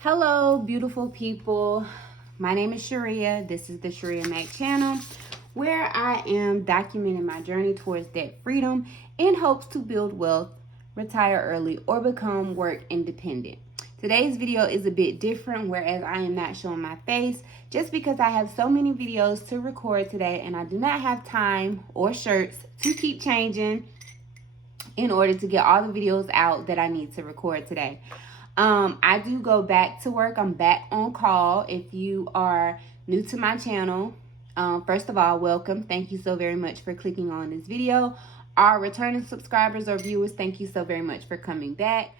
Hello, beautiful people. My name is Shirria. This is the Shirria Mac channel, where I am documenting my journey towards debt freedom in hopes to build wealth, retire early, or become work independent. Today's video is a bit different, whereas I am not showing my face just because I have so many videos to record today and I do not have time or shirts to keep changing in order to get all the videos out that I need to record today. I do go back to work. I'm back on call. If you are new to my channel, first of all, welcome. Thank you so very much for clicking on this video. Our returning subscribers or viewers, thank you so very much for coming back.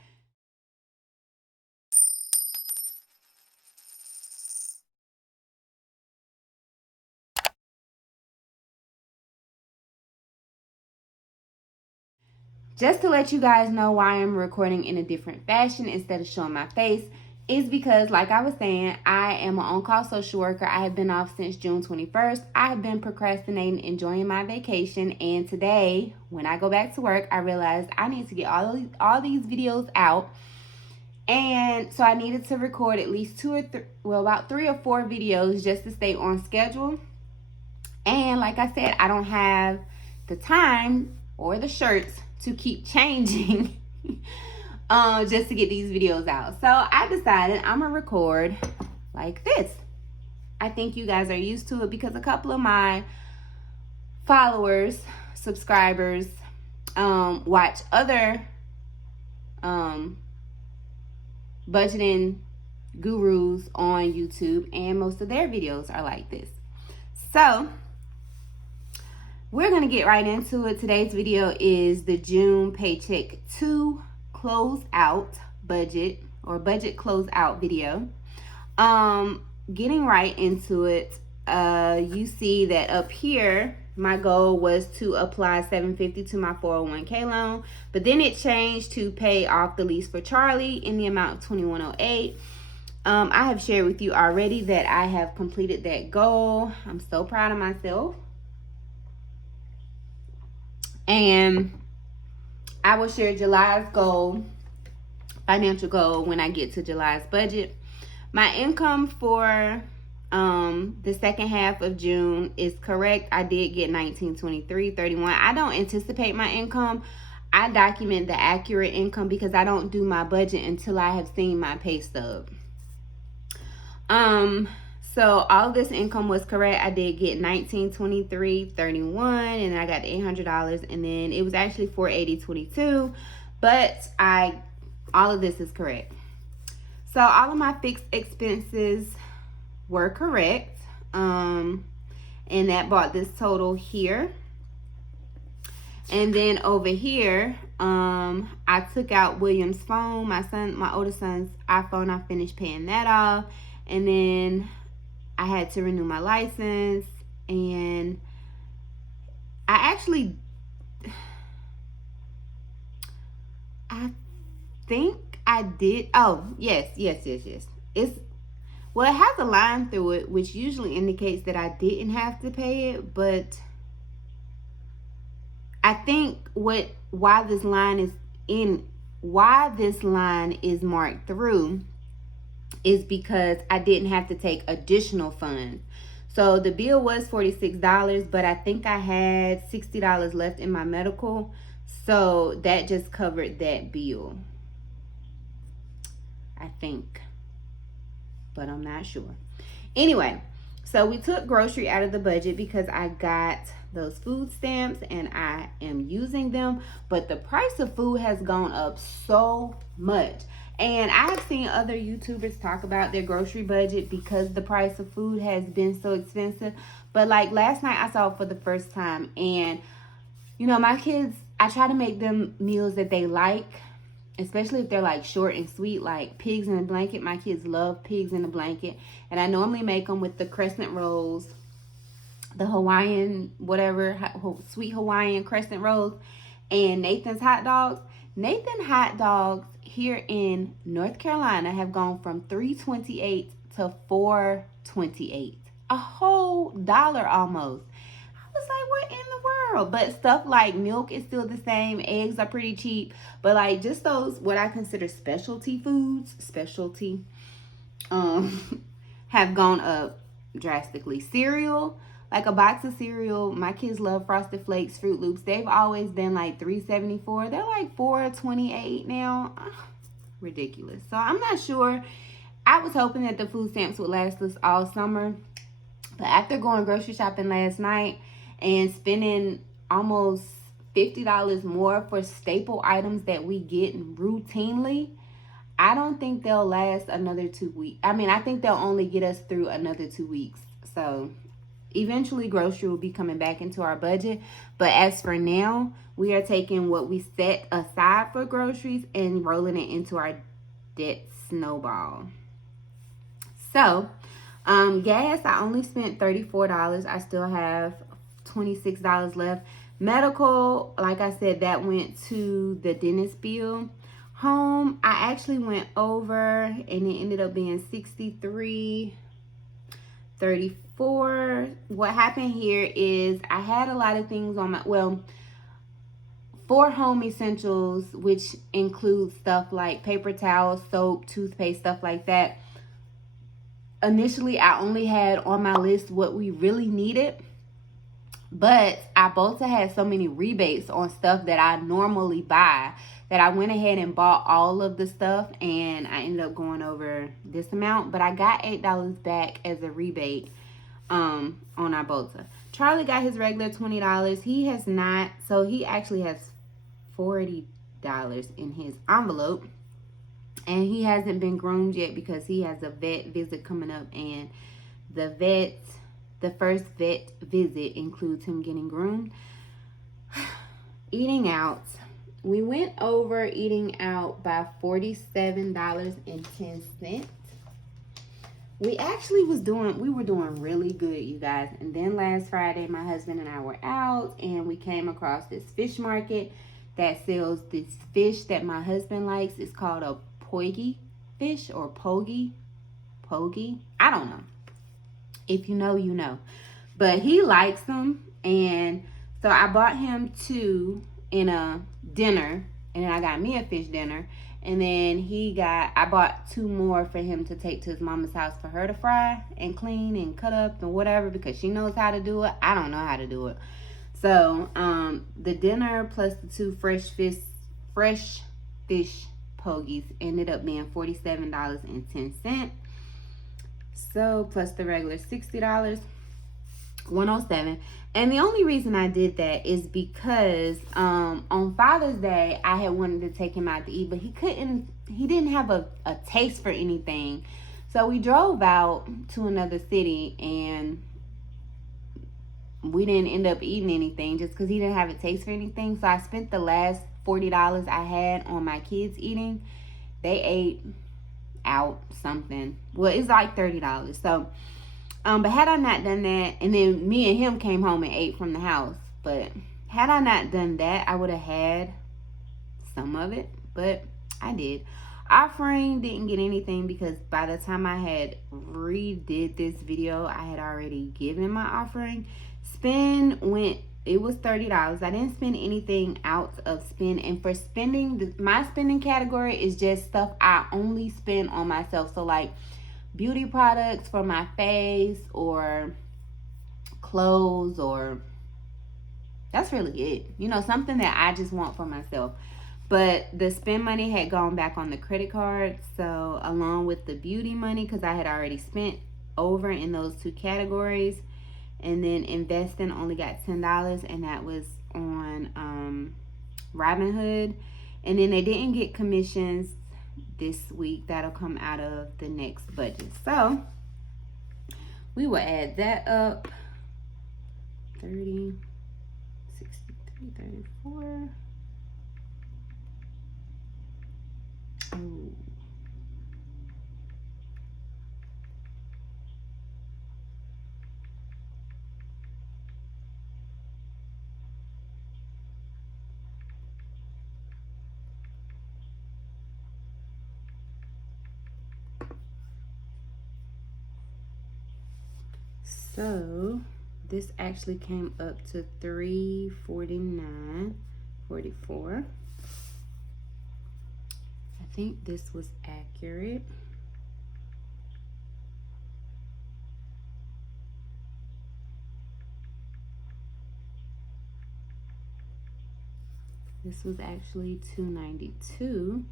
Just to let you guys know why I'm recording in a different fashion instead of showing my face is because, like I was saying, I am an on-call social worker. I have been off since June 21st. I have been procrastinating, enjoying my vacation, and today, when I go back to work, I realized I need to get all these videos out. And so I needed to record at least about 3 or 4 videos just to stay on schedule. And like I said, I don't have the time or the shirts to keep changing just to get these videos out. So I decided I'm gonna record like this. I think you guys are used to it because a couple of my followers, subscribers, watch other budgeting gurus on YouTube, and most of their videos are like this. So we're going to get right into it. Today's video is the June Paycheck 2 Closeout budget or budget closeout video. Getting right into it, you see that up here, my goal was to apply $750 to my 401k loan, but then it changed to pay off the lease for Charlie in the amount of $2108. I have shared with you already that I have completed that goal. I'm so proud of myself. And I will share July's goal, financial goal, when I get to July's budget. My income for the second half of June is correct. I did get $19.23.31. I don't anticipate my income. I document the accurate income because I don't do my budget until I have seen my pay stub. So all this income was correct. I did get $19.23.31, and I got $800, and then it was actually $480.22. But all of this is correct. So all of my fixed expenses were correct, and that brought this total here. And then over here, I took out William's phone, my oldest son's iPhone. I finished paying that off, and then I had to renew my license, and I think I did. Oh, yes. It has a line through it, which usually indicates that I didn't have to pay it, but I think why this line is marked through is because I didn't have to take additional funds. So the bill was $46, but I think I had $60 left in my medical, so that just covered that bill, I think, but I'm not sure. Anyway, so we took grocery out of the budget because I got those food stamps and I am using them, but the price of food has gone up so much. And I have seen other YouTubers talk about their grocery budget because the price of food has been so expensive. But like last night, I saw it for the first time. And, you know, my kids, I try to make them meals that they like, especially if they're like short and sweet, like pigs in a blanket. My kids love pigs in a blanket. And I normally make them with the crescent rolls, the Hawaiian, sweet Hawaiian crescent rolls, and Nathan's hot dogs. Nathan hot dogs here in North Carolina have gone from $3.28 to $4.28, a whole dollar almost. I was like, what in the world? But stuff like milk is still the same, eggs are pretty cheap, but like just those what I consider specialty foods, have gone up drastically. Cereal, like a box of cereal, my kids love Frosted Flakes, Fruit Loops. They've always been like $3.74. They're like $4.28 now. Ridiculous. So I'm not sure. I was hoping that the food stamps would last us all summer. But after going grocery shopping last night and spending almost $50 more for staple items that we get routinely, I don't think they'll last another 2 weeks. I mean, I think they'll only get us through another 2 weeks. So eventually grocery will be coming back into our budget. But as for now, we are taking what we set aside for groceries and rolling it into our debt snowball. So, gas, I only spent $34. I still have $26 left. Medical, like I said, that went to the dentist bill. Home, I actually went over and it ended up being $63.34. What happened here is I had a lot of things on my, for home essentials, which includes stuff like paper towels, soap, toothpaste, stuff like that. Initially, I only had on my list what we really needed, but Ibotta had so many rebates on stuff that I normally buy that I went ahead and bought all of the stuff, and I ended up going over this amount, but I got $8 back as a rebate on Ibotta. Charlie got his regular $20. He has not, so he actually has $40 in his envelope. And he hasn't been groomed yet because he has a vet visit coming up. And the first vet visit includes him getting groomed. Eating out. We went over eating out by $47.10. We actually were doing really good, you guys. And then last Friday, my husband and I were out and we came across this fish market that sells this fish that my husband likes. It's called a pogie fish or pogie. I don't know. If you know, you know. But he likes them. And so I bought him 2 in a dinner. And then I got me a fish dinner. And then I bought 2 more for him to take to his mama's house for her to fry and clean and cut up and whatever. Because she knows how to do it. I don't know how to do it. So the dinner plus the 2 fresh fish pogies ended up being $47.10. So plus the regular $60, $107. And the only reason I did that is because on Father's Day I had wanted to take him out to eat, but he didn't have a taste for anything. So we drove out to another city and we didn't end up eating anything just because he didn't have a taste for anything. So I spent the last $40 I had on my kids eating. They ate out something. Well, it's like $30. So, but had I not done that, and then me and him came home and ate from the house. But had I not done that, I would have had some of it. But I did. Offering didn't get anything because by the time I had redid this video, I had already given my offering. It was $30. I didn't spend anything out of spend. And for spending, my spending category is just stuff I only spend on myself. So like beauty products for my face or clothes, or that's really it. You know, something that I just want for myself. But the spend money had gone back on the credit card. So along with the beauty money, because I had already spent over in those 2 categories. And then investing only got $10, and that was on Robinhood. And then they didn't get commissions this week. That'll come out of the next budget. So we will add that up. 30, 63, 34. Ooh. So this actually came up to $349.44. I think this was accurate. This was actually $292.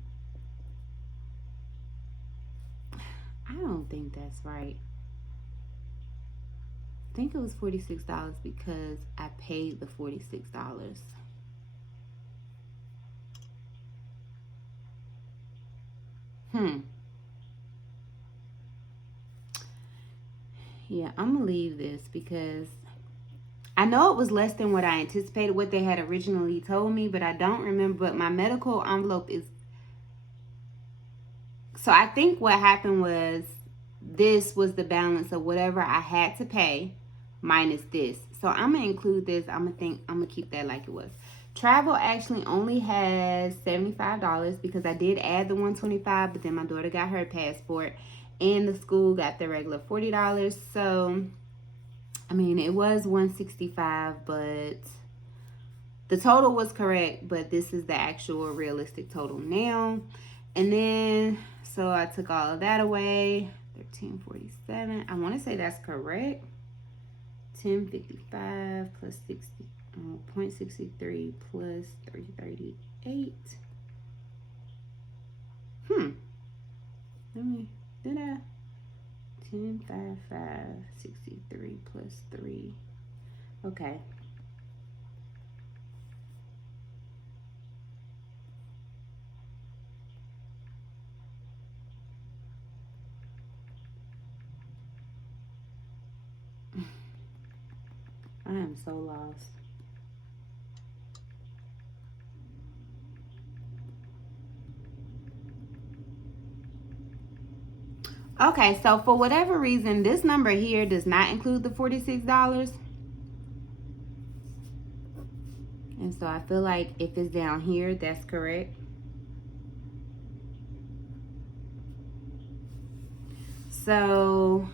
I don't think that's right. I think it was $46 because I paid the $46. Yeah, I'm gonna leave this because I know it was less than what I anticipated, what they had originally told me, but I don't remember. But my medical envelope is... So I think what happened was this was the balance of whatever I had to pay minus this. So I'm going to include this. I'm going to keep that like it was. Travel actually only has $75 because I did add the $125, but then my daughter got her passport and the school got the regular $40. So, I mean, it was $165, but the total was correct, but this is the actual realistic total now. And then, so I took all of that away. 1347. I want to say that's correct. 1055 plus 60, 0.63 plus 338. Did I? 1055 63 plus 3. Okay. I am so lost. Okay, so for whatever reason, this number here does not include the $46. And so I feel like if it's down here, that's correct. So,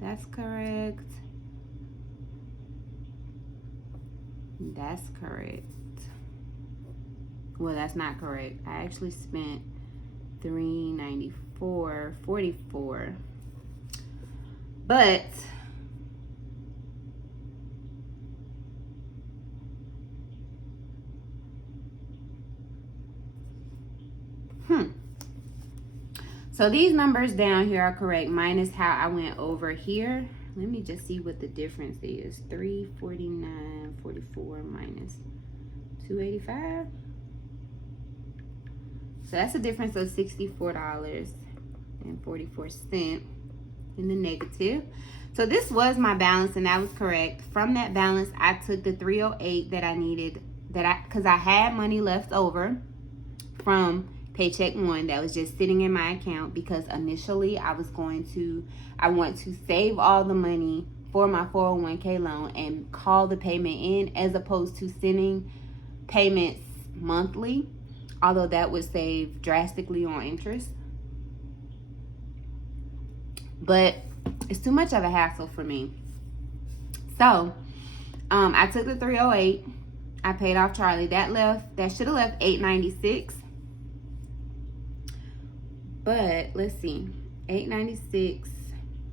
that's correct. That's correct. Well, that's not correct. I actually spent $394.44. But so these numbers down here are correct minus how I went over here. Let me just see what the difference is. $349.44 minus $285. So that's a difference of $64.44 in the negative. So this was my balance, and that was correct. From that balance, I took the $308 that I needed, because I had money left over from Paycheck 1 that was just sitting in my account, because initially I want to save all the money for my 401k loan and call the payment in, as opposed to sending payments monthly, although that would save drastically on interest. But it's too much of a hassle for me. So I took the $308. I paid off Charlie. That should have left $896. But let's see, 896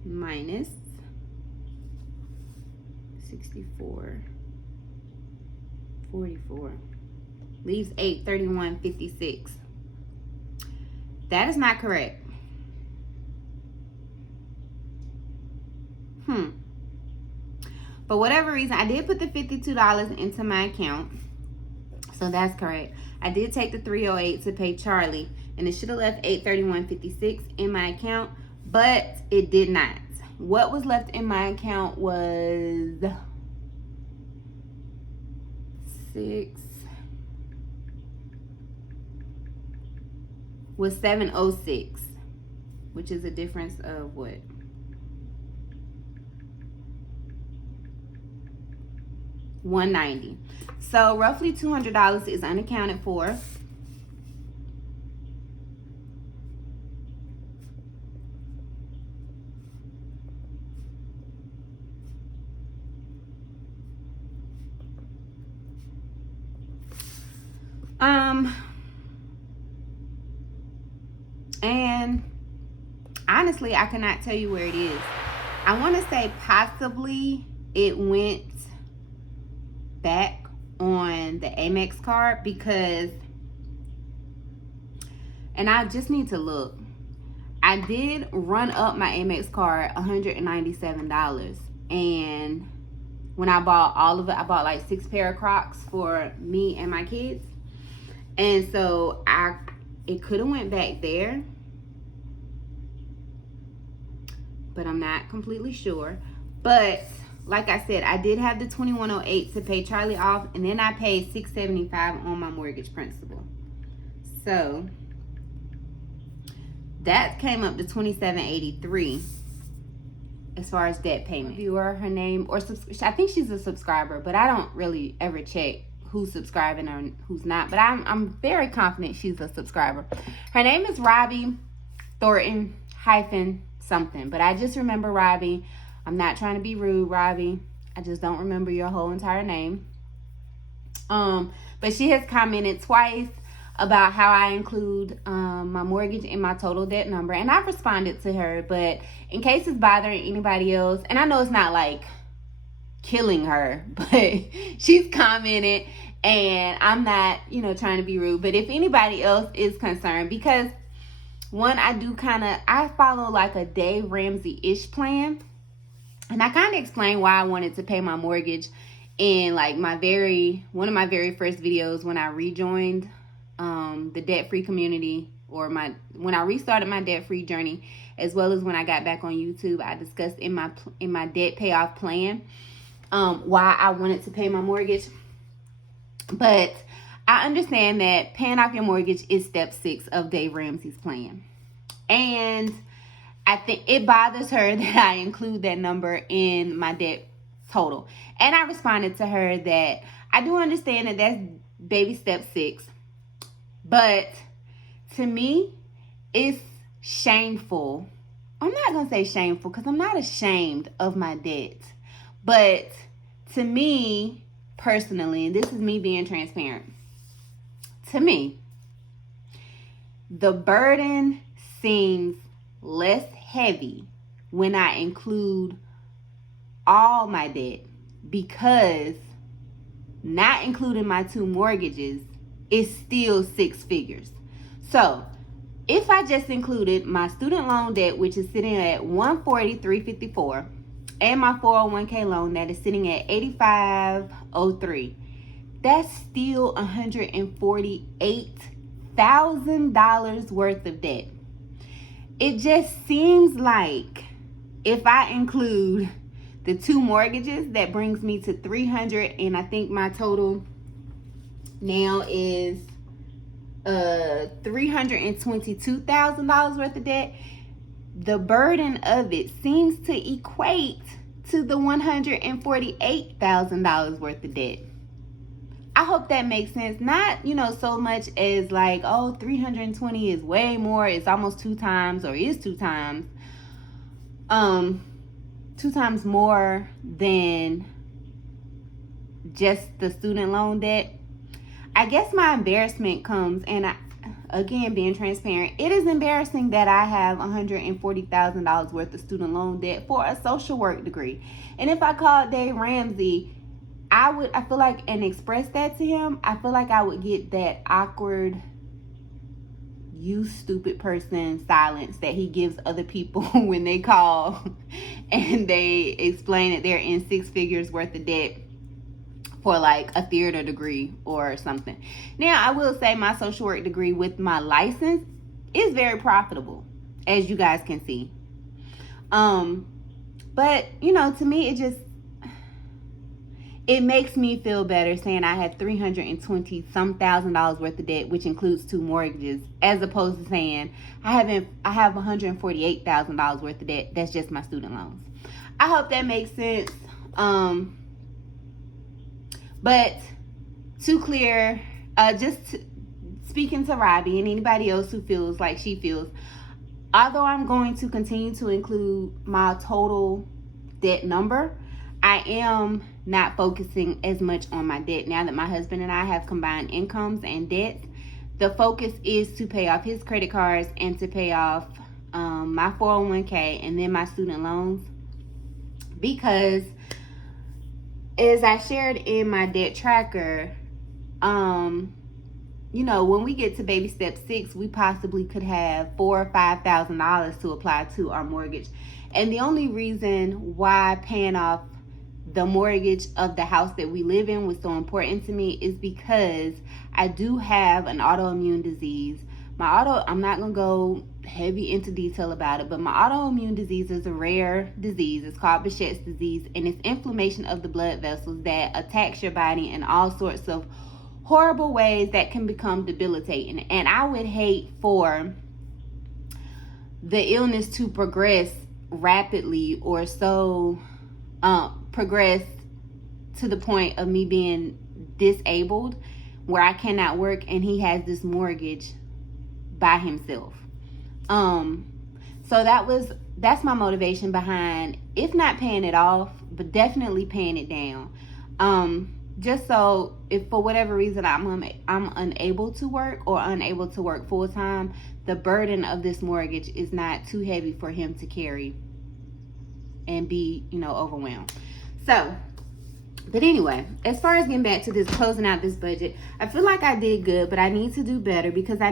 minus 64.44 leaves 831.56. That is not correct. For whatever reason, I did put the $52 into my account, so that's correct. I did take the $308 to pay Charlie, and it should have left $831.56 in my account, but it did not. What was left in my account was $706, which is a difference of what? $190. So roughly $200 is unaccounted for. And honestly, I cannot tell you where it is. I want to say possibly it went back on the Amex card because, and I just need to look, I did run up my Amex card $197. And when I bought all of it, I bought like 6 pair of Crocs for me and my kids. And so it could have went back there, but I'm not completely sure. But like I said, I did have the $2108 to pay Charlie off, and then I paid $675 on my mortgage principal. So that came up to $2783 as far as debt payment. Viewer, her name, or I think she's a subscriber, but I don't really ever check who's subscribing or who's not. But I'm very confident she's a subscriber. Her name is Robbie Thornton hyphen something, but I just remember Robbie. I'm not trying to be rude, Robbie. I just don't remember your whole entire name. But she has commented twice about how I include my mortgage in my total debt number, and I've responded to her. But in case it's bothering anybody else, and I know it's not like killing her, but she's commented, and I'm not, trying to be rude. But if anybody else is concerned, because one, I follow like a Dave Ramsey-ish plan. And I kind of explained why I wanted to pay my mortgage in like one of my very first videos when I rejoined the debt-free community, or when I restarted my debt-free journey, as well as when I got back on YouTube. I discussed in my debt payoff plan why I wanted to pay my mortgage. But I understand that paying off your mortgage is step 6 of Dave Ramsey's plan. And I think it bothers her that I include that number in my debt total. And I responded to her that I do understand that that's baby step 6. But to me, it's shameful. I'm not going to say shameful because I'm not ashamed of my debt. But to me, personally, and this is me being transparent, to me, the burden seems less heavy when I include all my debt, because not including my 2 mortgages is still 6 figures. So if I just included my student loan debt, which is sitting at $140,354, and my 401k loan that is sitting at $85,03, that's still $148,000 worth of debt. It just seems like if I include the 2 mortgages, that brings me to $300, and I think my total now is $322,000 worth of debt. The burden of it seems to equate to the $148,000 worth of debt. I hope that makes sense. Not, so much as like, 320 is way more. It's almost 2 times, or is 2 times. 2 times more than just the student loan debt. I guess my embarrassment comes, and again, being transparent, it is embarrassing that I have $140,000 worth of student loan debt for a social work degree. And if I called Dave Ramsey, I feel like, and express that to him, I feel like I would get that awkward, you stupid person silence that he gives other people when they call and they explain that they're in 6 figures worth of debt for like a theater degree or something. Now, I will say my social work degree with my license is very profitable, as you guys can see. But, to me, it makes me feel better saying I had $320,000 worth of debt, which includes 2 mortgages, as opposed to saying I have $148,000 worth of debt. That's just my student loans. I hope that makes sense. But to clear, speaking to Robbie and anybody else who feels like she feels, although I'm going to continue to include my total debt number, I am not focusing as much on my debt. Now that my husband and I have combined incomes and debts, the focus is to pay off his credit cards and to pay off my 401k and then my student loans, because as I shared in my debt tracker, you know, when we get to baby step 6, we possibly could have $4,000 or $5,000 to apply to our mortgage. And the only reason why paying off the mortgage of the house that we live in was so important to me is because I do have an autoimmune disease. I'm not going to go heavy into detail about it, but my autoimmune disease is a rare disease. It's called Behçet's disease, and it's inflammation of the blood vessels that attacks your body in all sorts of horrible ways that can become debilitating. And I would hate for the illness to progress rapidly, or so progress to the point of me being disabled where I cannot work and he has this mortgage by himself. So that's my motivation behind, if not paying it off, but definitely paying it down. Just so if for whatever reason I'm unable to work or unable to work full time, the burden of this mortgage is not too heavy for him to carry and be, overwhelmed. So, but anyway, as far as getting back to this, closing out this budget, I feel like I did good, but I need to do better because I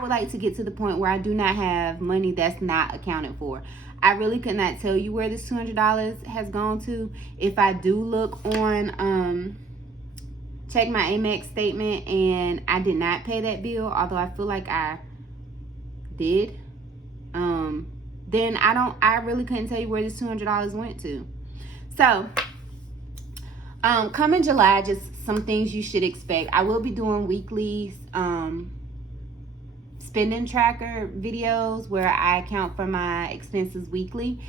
would like to get to the point where I do not have money that's not accounted for. I really could not tell you where this $200 has gone to. If I do look on, check my Amex statement and I did not pay that bill, although I feel like I did, then I really couldn't tell you where this $200 went to. So, coming July, just some things you should expect. I will be doing weekly spending tracker videos where I account for my expenses weekly.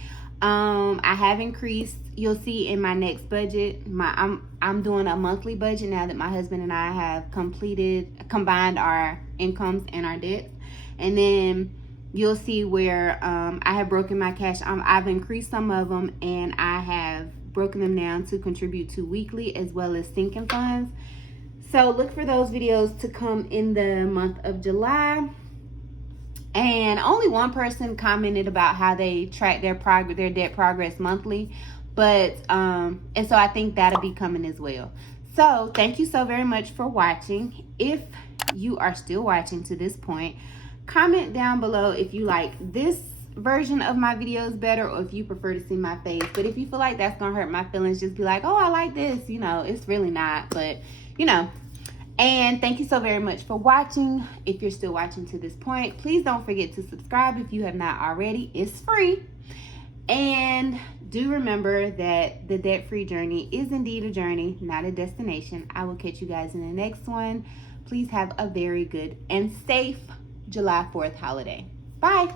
I have increased, you'll see in my next budget, I'm doing a monthly budget now that my husband and I have combined our incomes and our debts. And then you'll see where I have broken my cash. I've increased some of them, and I have broken them down to contribute to weekly as well as sinking funds. So look for those videos to come in the month of July. And only one person commented about how they track their debt progress monthly, but and so I think that'll be coming as well. So thank you so very much for watching. If you are still watching to this point, comment down below if you like this version of my videos better, or if you prefer to see my face. But if you feel like that's gonna hurt my feelings, just be like, oh, I like this. It's really not, but and thank you so very much for watching. If you're still watching to this point, please don't forget to subscribe if you have not already. It's free. And do remember that the debt-free journey is indeed a journey, not a destination. I will catch you guys in the next one. Please have a very good and safe July 4th holiday. Bye.